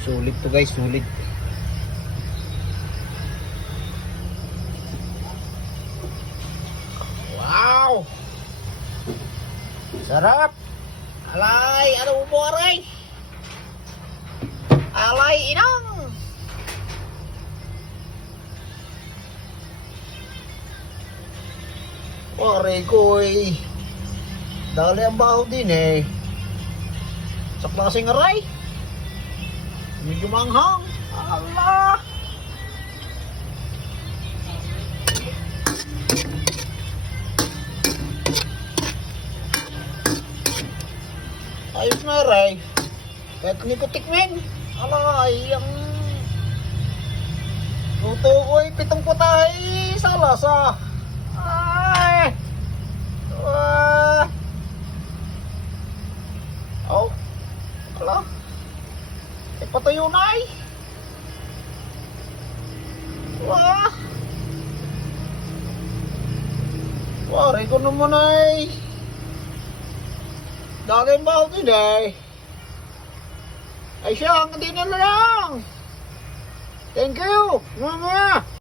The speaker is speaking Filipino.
Sulit to guys, sulit. Wow! Sarap! Alay! Ano mo aray? Alay inang! Aray ko eh. Dali ang baho din eh. Sa klaseng aray. Medyo manghang. Allah! Ayos na aray. Kahit hindi ko tikmin. Alay, ang luto ko ay 7 putay sa lasa. Ay! Oh, ala. Ay patayo na ay. Wah. Wari ko naman ay. Dagay ba ako din ay. Ay siya, hindi na lang. Thank you, mama.